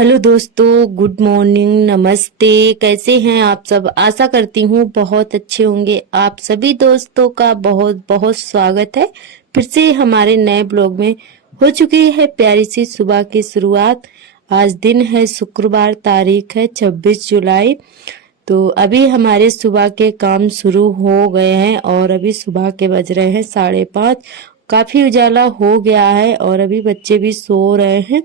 Hello दोस्तों, good morning, नमस्ते। कैसे हैं आप सब? आशा करती हूँ बहुत अच्छे होंगे। आप सभी दोस्तों का बहुत बहुत स्वागत है फिर से हमारे नए ब्लॉग में। हो चुकी है प्यारी सी सुबह की शुरुआत। आज दिन है शुक्रवार, तारीख है 26 जुलाई। तो अभी हमारे सुबह के काम शुरू हो गए हैं और अभी सुबह के बज रहे हैं 5:30। काफी उजाला हो गया है और अभी बच्चे भी सो रहे हैं।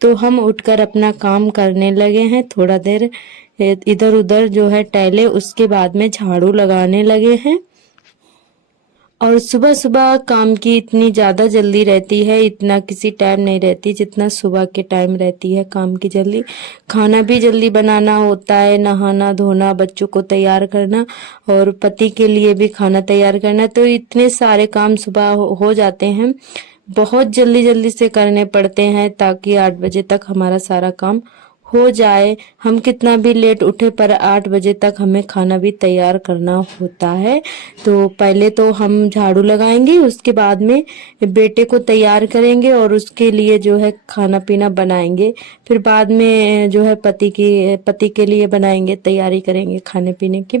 तो हम उठकर अपना काम करने लगे हैं। थोड़ा देर इधर उधर जो है टहले, उसके बाद में झाड़ू लगाने लगे हैं। और सुबह सुबह काम की इतनी ज्यादा जल्दी रहती है, इतना किसी टाइम नहीं रहती जितना सुबह के टाइम रहती है काम की जल्दी। खाना भी जल्दी बनाना होता है, नहाना धोना, बच्चों को तैयार करना और पति के लिए भी खाना तैयार करना। तो इतने सारे काम सुबह हो जाते हैं, बहुत जल्दी जल्दी से करने पड़ते हैं ताकि 8 बजे तक हमारा सारा काम हो जाए। हम कितना भी लेट उठे पर 8 बजे तक हमें खाना भी तैयार करना होता है। तो पहले तो हम झाड़ू लगाएंगे, उसके बाद में बेटे को तैयार करेंगे और उसके लिए जो है खाना पीना बनाएंगे। फिर बाद में जो है पति के लिए बनाएंगे, तैयारी करेंगे खाने पीने की।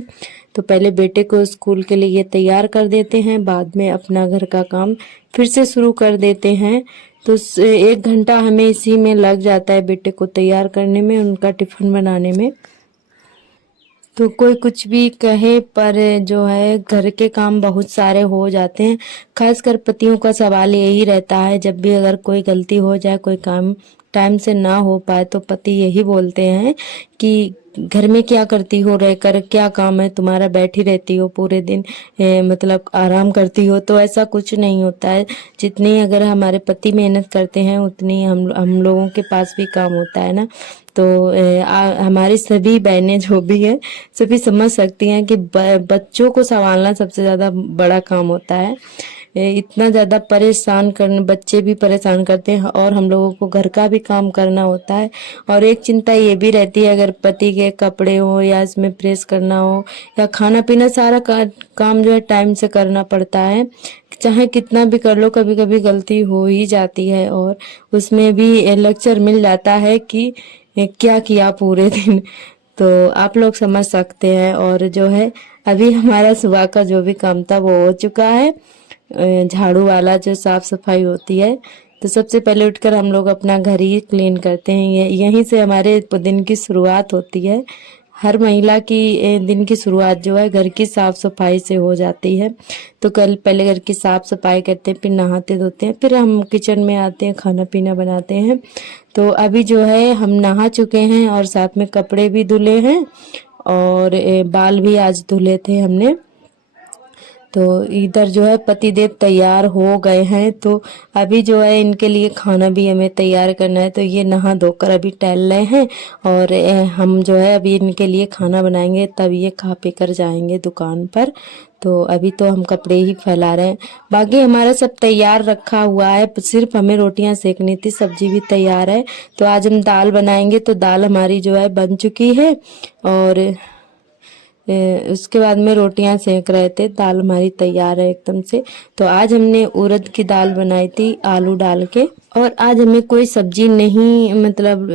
तो पहले बेटे को स्कूल के लिए तैयार कर देते हैं, बाद में अपना घर का काम फिर से शुरू कर देते हैं। तो 1 घंटा हमें इसी में लग जाता है, बेटे को तैयार करने में, उनका टिफिन बनाने में। तो कोई कुछ भी कहे पर जो है घर के काम बहुत सारे हो जाते हैं। खासकर पतियों का सवाल यही रहता है, जब भी अगर कोई गलती हो जाए, कोई काम टाइम से ना हो पाए, तो पति यही बोलते हैं कि घर में क्या करती हो रहकर, क्या काम है तुम्हारा, बैठी रहती हो पूरे दिन, मतलब आराम करती हो। तो ऐसा कुछ नहीं होता है। जितनी अगर हमारे पति मेहनत करते हैं उतनी हम लोगों के पास भी काम होता है ना। तो हमारी सभी बहनें जो भी है सभी समझ सकती हैं कि बच्चों को संभालना सबसे ज्यादा बड़ा काम होता है। इतना ज्यादा परेशान करने, बच्चे भी परेशान करते हैं और हम लोगों को घर का भी काम करना होता है। और एक चिंता ये भी रहती है, अगर पति के कपड़े हो या इसमें प्रेस करना हो या खाना पीना, सारा काम जो है टाइम से करना पड़ता है। चाहे कितना भी कर लो, कभी कभी गलती हो ही जाती है और उसमें भी लेक्चर मिल जाता है कि क्या किया पूरे दिन। तो आप लोग समझ सकते हैं। और जो है अभी हमारा सुबह का जो भी काम था वो हो चुका है। झाड़ू वाला जो साफ सफाई होती है, तो सबसे पहले उठकर हम लोग अपना घर ही क्लीन करते हैं। यहीं से हमारे दिन की शुरुआत होती है। हर महिला की दिन की शुरुआत जो है घर की साफ सफाई से हो जाती है। तो कल पहले घर की साफ सफाई करते हैं, फिर नहाते धोते हैं, फिर हम किचन में आते हैं, खाना पीना बनाते हैं। तो अभी जो है हम नहा चुके हैं और साथ में कपड़े भी धुले हैं और बाल भी आज धुले थे हमने। तो इधर जो है पतिदेव तैयार हो गए हैं, तो अभी जो है इनके लिए खाना भी हमें तैयार करना है। तो ये नहा धोकर अभी टहल रहे हैं और हम जो है अभी इनके लिए खाना बनाएंगे, तब ये खा पी कर जाएंगे दुकान पर। तो अभी तो हम कपड़े ही फैला रहे हैं, बाकी हमारा सब तैयार रखा हुआ है, सिर्फ हमें रोटियां सेकनी थी, सब्जी भी तैयार है। तो आज हम दाल बनाएंगे, तो दाल हमारी जो है बन चुकी है और उसके बाद में रोटियां सेक रहे थे। दाल हमारी तैयार है एकदम से। तो आज हमने उड़द की दाल बनाई थी आलू डाल के। और आज हमें कोई सब्जी नहीं मतलब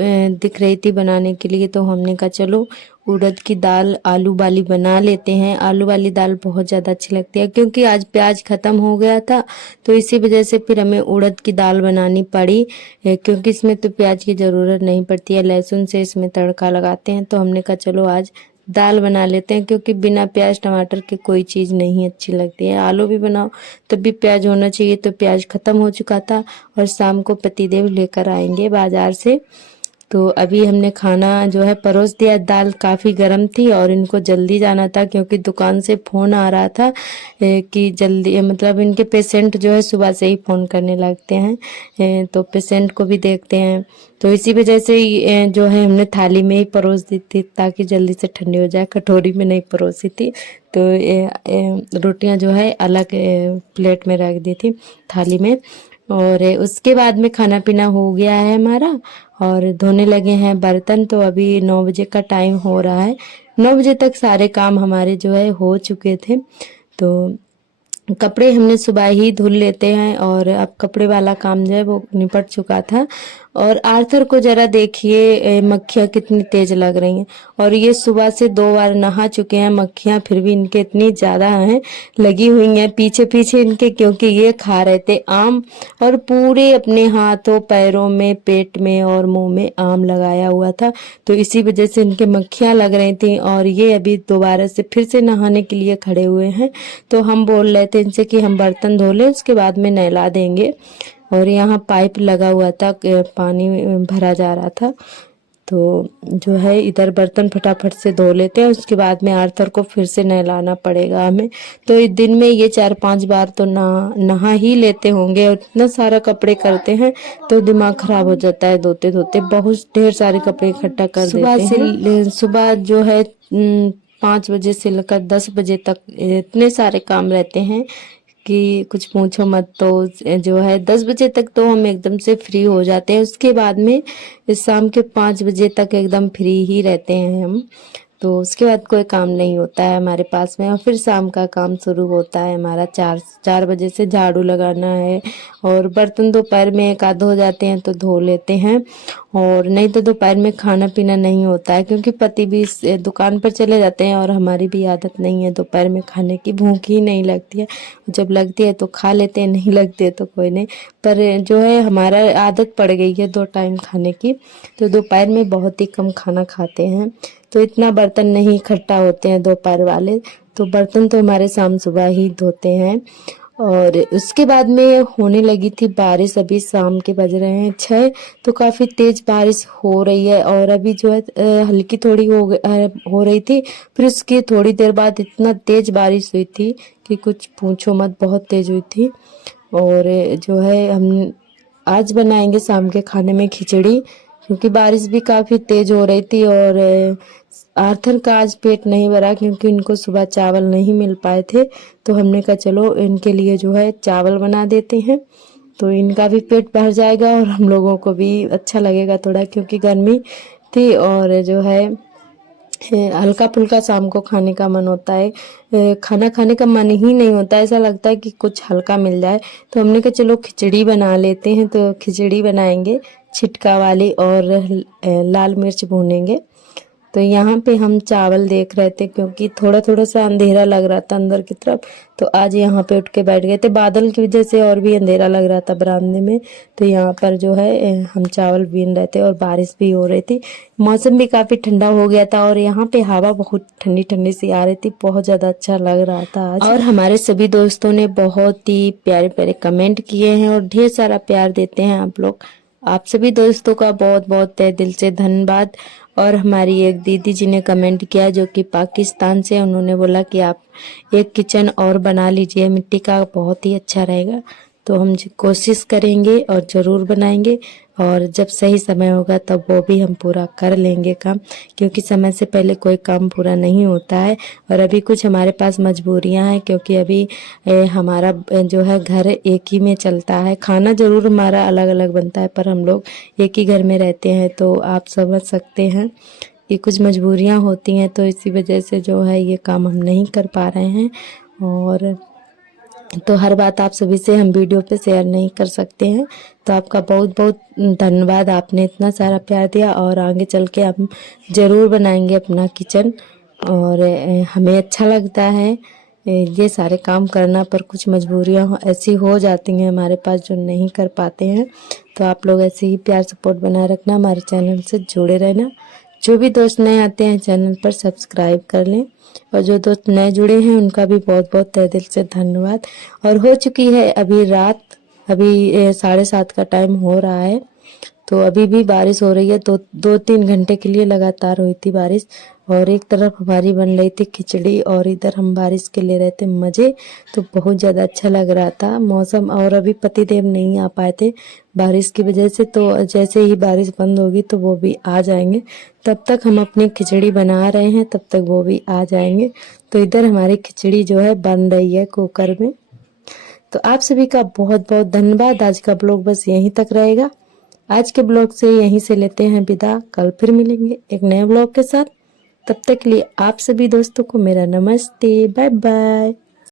दिख रही थी बनाने के लिए, तो हमने कहा चलो उड़द की दाल आलू वाली बना लेते हैं। आलू वाली दाल बहुत ज्यादा अच्छी लगती है, क्योंकि आज प्याज खत्म हो गया था, तो इसी वजह से फिर हमें उड़द की दाल बनानी पड़ी। क्योंकि इसमें तो प्याज की जरूरत नहीं पड़ती है, लहसुन से इसमें तड़का लगाते हैं। तो हमने कहा चलो आज दाल बना लेते हैं, क्योंकि बिना प्याज टमाटर के कोई चीज नहीं अच्छी लगती है। आलू भी बनाओ तब भी प्याज होना चाहिए, तो प्याज खत्म हो चुका था और शाम को पतिदेव लेकर आएंगे बाजार से। तो अभी हमने खाना जो है परोस दिया। दाल काफी गर्म थी और इनको जल्दी जाना था, क्योंकि दुकान से फोन आ रहा था कि जल्दी, मतलब इनके पेशेंट जो है सुबह से ही फोन करने लगते हैं, तो पेशेंट को भी देखते हैं। तो इसी वजह से जो है हमने थाली में ही परोस दी थी ताकि जल्दी से ठंडी हो जाए, कटोरी में नहीं परोसी थी। तो रोटियां जो है अलग प्लेट में रख दी थी थाली में। और उसके बाद में खाना पीना हो गया है हमारा और धोने लगे हैं बर्तन। तो अभी 9 बजे का टाइम हो रहा है। 9 बजे तक सारे काम हमारे जो है हो चुके थे। तो कपड़े हमने सुबह ही धुल लेते हैं और अब कपड़े वाला काम जो है वो निपट चुका था। और आर्थर को जरा देखिए मक्खियां कितनी तेज लग रही हैं। और ये सुबह से 2 बार नहा चुके हैं, मक्खियां फिर भी इनके इतनी ज्यादा हैं लगी हुई हैं पीछे पीछे इनके, क्योंकि ये खा रहे थे आम और पूरे अपने हाथों पैरों में पेट में और मुंह में आम लगाया हुआ था, तो इसी वजह से इनके मक्खियां लग रही थी। और ये अभी दोबारा से फिर से नहाने के लिए खड़े हुए हैं। तो हम बोल रहे थे इनसे कि हम बर्तन धो लें, उसके बाद में नहला देंगे। और यहाँ पाइप लगा हुआ था, पानी भरा जा रहा था, तो जो है इधर बर्तन फटाफट से धो लेते हैं, उसके बाद में आर्थर को फिर से नहलाना पड़ेगा हमें। तो इस दिन में ये 4-5 बार तो नहा ही लेते होंगे, और इतना सारा कपड़े करते हैं तो दिमाग खराब हो जाता है धोते धोते, बहुत ढेर सारे कपड़े इकट्ठा कर देते हैं। सुबह जो है 5 बजे से लेकर 10 बजे तक इतने सारे काम रहते हैं कि कुछ पूछो मत। तो जो है 10 बजे तक तो हम एकदम से फ्री हो जाते हैं, उसके बाद में शाम के 5 बजे तक एकदम फ्री ही रहते हैं हम। तो उसके बाद कोई काम नहीं होता है हमारे पास में, और फिर शाम का काम शुरू होता है हमारा 4 बजे से। झाड़ू लगाना है, और बर्तन दोपहर में एक आध हो जाते हैं तो धो लेते हैं, और नहीं तो दोपहर में खाना पीना नहीं होता है, क्योंकि पति भी दुकान पर चले जाते हैं और हमारी भी आदत नहीं है दोपहर में खाने की, भूख ही नहीं लगती है। जब लगती है तो खा लेते हैं, नहीं लगती है तो कोई नहीं। पर जो है हमारा आदत पड़ गई है 2 टाइम खाने की, तो दोपहर में बहुत ही कम खाना खाते हैं, तो इतना बर्तन नहीं इकट्ठा होते हैं दोपहर वाले। तो बर्तन तो हमारे शाम सुबह ही धोते हैं। और उसके बाद में होने लगी थी बारिश, अभी शाम के बज रहे हैं 6, तो काफी तेज बारिश हो रही है। और अभी जो है हल्की थोड़ी हो रही थी, फिर उसके थोड़ी देर बाद इतना तेज बारिश हुई थी कि कुछ पूछो मत, बहुत तेज हुई थी। और जो है हम आज बनाएंगे शाम के खाने में खिचड़ी, क्योंकि बारिश भी काफी तेज हो रही थी। और आर्थर का आज पेट नहीं भरा, क्योंकि इनको सुबह चावल नहीं मिल पाए थे, तो हमने कहा चलो इनके लिए जो है चावल बना देते हैं, तो इनका भी पेट भर जाएगा और हम लोगों को भी अच्छा लगेगा थोड़ा, क्योंकि गर्मी थी और जो है हल्का फुल्का शाम को खाने का मन होता है। खाना खाने का मन ही नहीं होता, ऐसा लगता है कि कुछ हल्का मिल जाए। तो हमने कहा चलो खिचड़ी बना लेते हैं, तो खिचड़ी बनाएंगे छिटका वाली, और लाल मिर्च भूनेंगे। तो यहाँ पे हम चावल देख रहे थे, क्योंकि थोड़ा थोड़ा सा अंधेरा लग रहा था अंदर की तरफ, तो आज यहाँ पे उठ के बैठ गए थे। बादल की वजह से और भी अंधेरा लग रहा था बरामदे में, तो यहाँ पर जो है हम चावल बीन रहे थे, और बारिश भी हो रही थी, मौसम भी काफी ठंडा हो गया था, और यहाँ पे हवा बहुत ठंडी ठंडी सी आ रही थी, बहुत ज्यादा अच्छा लग रहा था आज। और हमारे सभी दोस्तों ने बहुत ही प्यारे प्यारे कमेंट किए हैं, और ढेर सारा प्यार देते हैं आप लोग। आप सभी दोस्तों का बहुत बहुत तहे दिल से धन्यवाद। और हमारी एक दीदी जी ने कमेंट किया जो कि पाकिस्तान से, उन्होंने बोला कि आप एक किचन और बना लीजिए मिट्टी का, बहुत ही अच्छा रहेगा। तो हम कोशिश करेंगे और ज़रूर बनाएंगे, और जब सही समय होगा तब वो भी हम पूरा कर लेंगे काम, क्योंकि समय से पहले कोई काम पूरा नहीं होता है। और अभी कुछ हमारे पास मजबूरियां हैं, क्योंकि अभी हमारा जो है घर एक ही में चलता है, खाना जरूर हमारा अलग अलग बनता है, पर हम लोग एक ही घर में रहते हैं, तो आप समझ सकते हैं कि कुछ मजबूरियां होती हैं, तो इसी वजह से जो है ये काम हम नहीं कर पा रहे हैं। और तो हर बात आप सभी से हम वीडियो पे शेयर नहीं कर सकते हैं, तो आपका बहुत बहुत धन्यवाद, आपने इतना सारा प्यार दिया। और आगे चल के हम ज़रूर बनाएंगे अपना किचन, और हमें अच्छा लगता है ये सारे काम करना, पर कुछ मजबूरियां ऐसी हो जाती हैं हमारे पास जो नहीं कर पाते हैं। तो आप लोग ऐसे ही प्यार सपोर्ट बनाए रखना, हमारे चैनल से जुड़े रहना। जो भी दोस्त नए आते हैं चैनल पर सब्सक्राइब कर लें, और जो दोस्त नए जुड़े हैं उनका भी बहुत बहुत तहे दिल से धन्यवाद। और हो चुकी है अभी रात, अभी 7:30 का टाइम हो रहा है, तो अभी भी बारिश हो रही है। तो 2-3 घंटे के लिए लगातार हुई थी बारिश, और एक तरफ हमारी बन रही थी खिचड़ी, और इधर हम बारिश के ले रहे थे मजे, तो बहुत ज़्यादा अच्छा लग रहा था मौसम। और अभी पतिदेव नहीं आ पाए थे बारिश की वजह से, तो जैसे ही बारिश बंद होगी तो वो भी आ जाएंगे, तब तक हम अपनी खिचड़ी बना रहे हैं, तब तक वो भी आ जाएंगे। तो इधर हमारी खिचड़ी जो है बन रही है कुकर में। तो आप सभी का बहुत बहुत धन्यवाद। आज का ब्लॉग बस यहीं तक रहेगा। आज के ब्लॉग से यहीं से लेते हैं विदा, कल फिर मिलेंगे एक नए ब्लॉग के साथ। तब तक के लिए आप सभी दोस्तों को मेरा नमस्ते, बाय बाय।